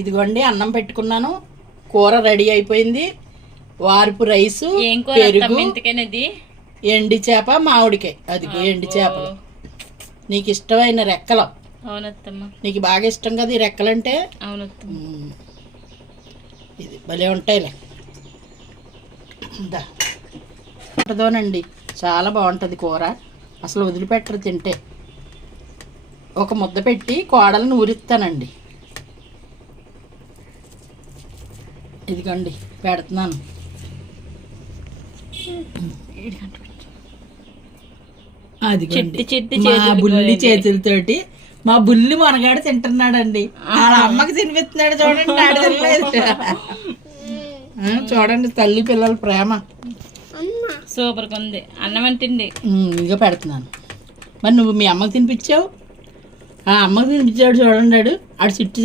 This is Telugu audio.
ఇదిగోండి అన్నం పెట్టుకున్నాను, కూర రెడీ అయిపోయింది. వార్పు రైసు, పెరుగు, ఎండి చేప, మామిడికాయ. అదిగో ఎండి చేపలు, నీకు ఇష్టమైన రెక్కలు. అవునత్తమ్మ, నీకు బాగా ఇష్టం కదా ఈ రెక్కలంటే. అవునత్తమ్మ, ఇది భలే ఉంటాయిలే. ఉంటుందోనండి, చాలా బాగుంటుంది కూర, అసలు వదిలిపెట్టరు తింటే. ఒక ముద్ద పెట్టి కోడలను ఊరిస్తానండి. ఇదిగోండి పెడుతున్నాను. అదిగోండి మా బుల్లి చేతులతోటి మా బుల్లి మనగాడు తింటున్నాడండి. వాళ్ళ అమ్మకి తినిపిస్తున్నాడు చూడండి, నాడు తినలేదు. చూడండి తల్లి పిల్లల ప్రేమ సూపర్ గా ఉంది. అన్నం అంటింది ఇంకా పెడుతున్నాను. మరి నువ్వు మీ అమ్మకి తినిపించావు, ఆ అమ్మకి తినిపించాడు చూడండి. ఆడు చిట్టు